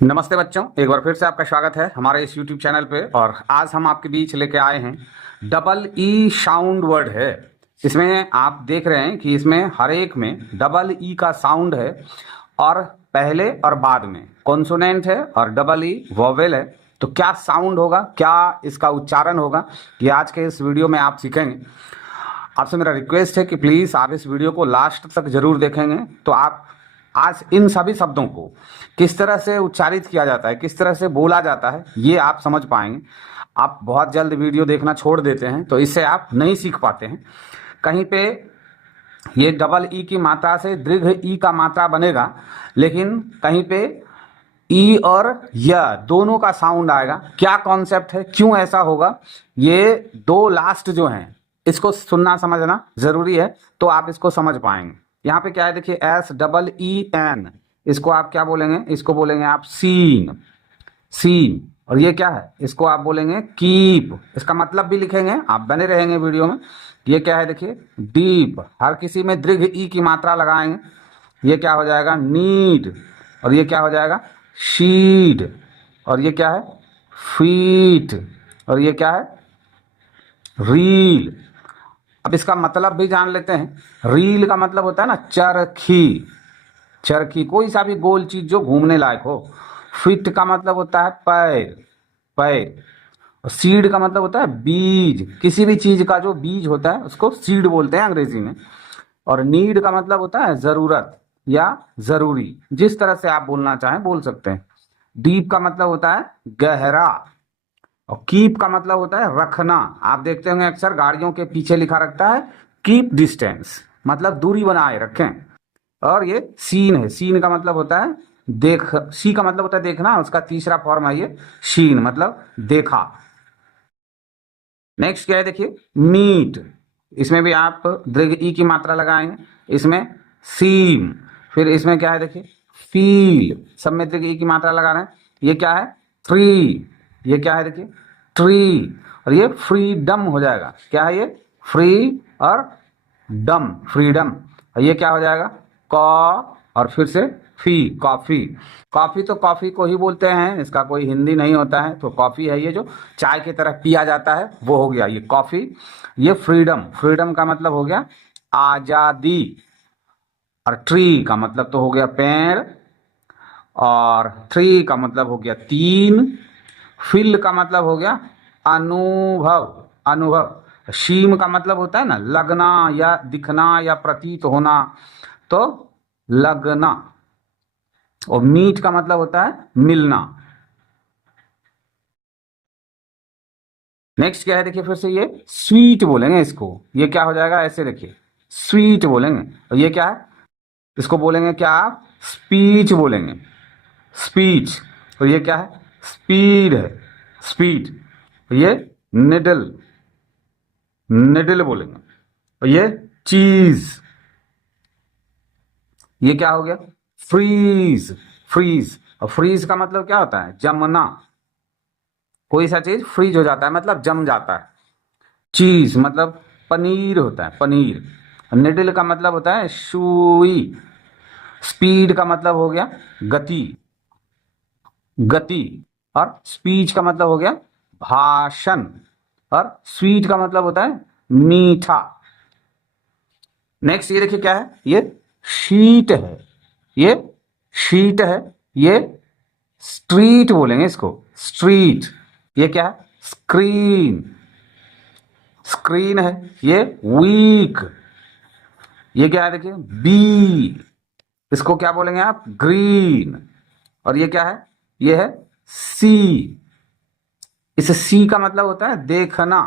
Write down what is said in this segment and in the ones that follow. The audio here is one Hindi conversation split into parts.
नमस्ते बच्चों, एक बार फिर से आपका स्वागत है हमारे इस YouTube चैनल पे। और आज हम आपके बीच लेके आए हैं डबल ई साउंड वर्ड है। इसमें आप देख रहे हैं कि इसमें हर एक में डबल ई का साउंड है और पहले और बाद में कॉन्सोनेंट है और डबल ई वोवेल है। तो क्या साउंड होगा, क्या इसका उच्चारण होगा, ये आज के इस वीडियो में आप सीखेंगे। आपसे मेरा रिक्वेस्ट है कि प्लीज़ आप इस वीडियो को लास्ट तक जरूर देखेंगे तो आप आज इन सभी शब्दों को किस तरह से उच्चारित किया जाता है, किस तरह से बोला जाता है, ये आप समझ पाएंगे। आप बहुत जल्द वीडियो देखना छोड़ देते हैं तो इससे आप नहीं सीख पाते हैं। कहीं पे ये डबल ई की मात्रा से दीर्घ ई का मात्रा बनेगा, लेकिन कहीं पे ई और य दोनों का साउंड आएगा। क्या कॉन्सेप्ट है, क्यों ऐसा होगा, ये दो लास्ट जो हैं इसको सुनना समझना जरूरी है तो आप इसको समझ पाएंगे। यहाँ पे क्या है, देखिए एस डबल ई एन, इसको आप क्या बोलेंगे, इसको बोलेंगे आप सीन, सीन। और ये क्या है, इसको आप बोलेंगे कीप। इसका मतलब भी लिखेंगे, आप बने रहेंगे वीडियो में। ये क्या है, देखिए डीप, हर किसी में दीर्घ ई की मात्रा लगाएंगे। ये क्या हो जाएगा, नीड। और ये क्या हो जाएगा, शीड। और ये क्या है, फीट। और ये क्या है, रील। अब इसका मतलब भी जान लेते हैं। रील का मतलब होता है ना चरखी, चरखी, कोई सा भी गोल चीज जो घूमने लायक हो। फिट का मतलब होता है पैर, पैर। और सीड का मतलब होता है बीज, किसी भी चीज का जो बीज होता है उसको सीड बोलते हैं अंग्रेजी में। और नीड का मतलब होता है जरूरत या जरूरी, जिस तरह से आप बोलना चाहें बोल सकते हैं। डीप का मतलब होता है गहरा। और कीप का मतलब होता है रखना। आप देखते होंगे अक्सर गाड़ियों के पीछे लिखा रखता है कीप डिस्टेंस, मतलब दूरी बनाए रखें। और ये सीन है, सीन का मतलब होता है देख, सी का मतलब होता है देखना, उसका तीसरा फॉर्म है ये शीन, मतलब देखा। नेक्स्ट क्या है, देखिए मीट। इसमें भी आप दीर्घ ई की मात्रा लगाएंगे। इसमें सीम। फिर इसमें क्या है, देखिए फील, सब में दीर्घ ई की मात्रा लगा रहे हैं। ये क्या है, ट्री। ये क्या है, देखिए ट्री। और ये फ्रीडम हो जाएगा। क्या है ये, फ्री और डम, फ्रीडम। और ये क्या हो जाएगा, कॉ और फिर से फी, कॉफी। कॉफी तो कॉफी को ही बोलते हैं, इसका कोई हिंदी नहीं होता है। तो कॉफी है ये जो चाय की तरह पिया जाता है, वो हो गया ये कॉफी। ये फ्रीडम, फ्रीडम का मतलब हो गया आजादी। और ट्री का मतलब तो हो गया पेड़, और थ्री का मतलब हो गया तीन। फील का मतलब हो गया अनुभव, अनुभव। शीम का मतलब होता है ना लगना या दिखना या प्रतीत होना, तो लगना। और मीट का मतलब होता है मिलना। नेक्स्ट क्या है, देखिए फिर से ये स्वीट बोलेंगे इसको। ये क्या हो जाएगा, ऐसे देखिए स्वीट बोलेंगे। और ये क्या है, इसको बोलेंगे क्या आप, स्पीच बोलेंगे, स्पीच। और ये क्या है, स्पीड है, स्पीड। ये निडल, निडल बोलेंगे। और ये चीज। ये क्या हो गया, फ्रीज, फ्रीज। और फ्रीज का मतलब क्या होता है, जमना। कोई सा चीज फ्रीज हो जाता है मतलब जम जाता है। चीज मतलब पनीर होता है, पनीर। निडल का मतलब होता है सुई। स्पीड का मतलब हो गया गति, गति। और स्पीच का मतलब हो गया भाषण। और स्वीट का मतलब होता है मीठा। नेक्स्ट ये देखिए क्या है, ये शीट है, ये शीट है। ये स्ट्रीट बोलेंगे इसको, स्ट्रीट। ये क्या है, स्क्रीन, स्क्रीन है। ये वीक। ये क्या है, देखिए बी, इसको क्या बोलेंगे आप, ग्रीन। और ये क्या है, ये है सी। इस सी का मतलब होता है देखना।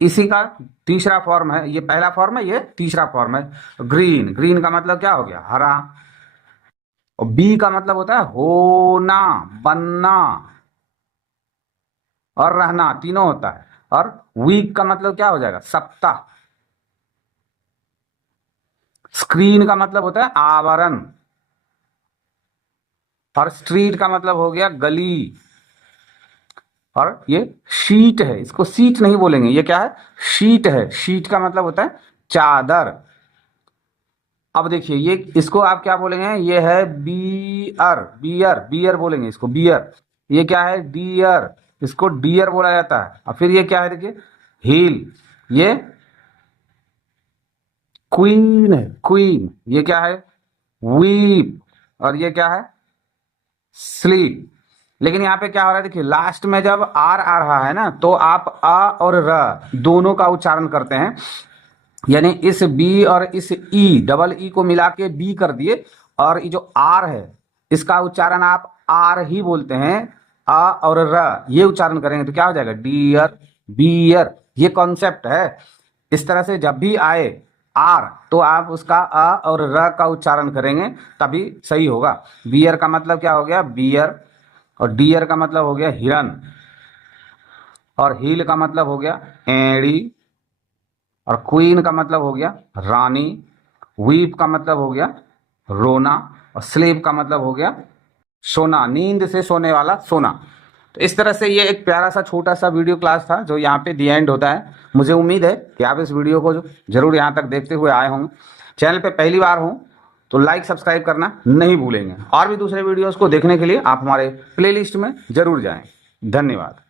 इसी का तीसरा फॉर्म है, ये पहला फॉर्म है, ये तीसरा फॉर्म है ग्रीन। ग्रीन का मतलब क्या हो गया, हरा। और बी का मतलब होता है होना, बनना और रहना, तीनों होता है। और वीक का मतलब क्या हो जाएगा, सप्ताह। स्क्रीन का मतलब होता है आवरण। और स्ट्रीट का मतलब हो गया गली। और ये शीट है, इसको सीट नहीं बोलेंगे, ये क्या है, शीट है। शीट का मतलब होता है चादर। अब देखिए ये इसको आप क्या बोलेंगे, ये है बियर, बियर बियर बोलेंगे इसको बियर। ये क्या है, डियर, इसको डियर बोला जाता है। और फिर ये क्या है देखिए, हील, ये क्वीन है, क्वीन। ये क्या है, वीप। और ये क्या है, स्लीप। लेकिन यहाँ पे क्या हो रहा है देखिए, लास्ट में जब आर आ रहा है ना, तो आप अ और र दोनों का उच्चारण करते हैं। यानी इस बी और इस ई, डबल ई को मिला के बी कर दिए, और ये जो आर है इसका उच्चारण आप आर ही बोलते हैं। अ और र ये उच्चारण करेंगे तो क्या हो जाएगा, डियर, बियर। ये कॉन्सेप्ट है। इस तरह से जब भी आए आर तो आप उसका अ और र का उच्चारण करेंगे, तभी सही होगा। बियर का मतलब क्या हो गया, बियर। और डियर का मतलब हो गया हिरन। और हील का मतलब हो गया एड़ी। और क्वीन का मतलब हो गया रानी। वीप का मतलब हो गया रोना। और स्लीप का मतलब हो गया सोना, नींद से सोने वाला सोना। तो इस तरह से ये एक प्यारा सा छोटा सा वीडियो क्लास था जो यहाँ पे दी एंड होता है। मुझे उम्मीद है कि आप इस वीडियो को जरूर यहाँ तक देखते हुए आए होंगे। चैनल पे पहली बार हो तो लाइक सब्सक्राइब करना नहीं भूलेंगे। और भी दूसरे वीडियोस को देखने के लिए आप हमारे प्लेलिस्ट में जरूर जाएं। धन्यवाद।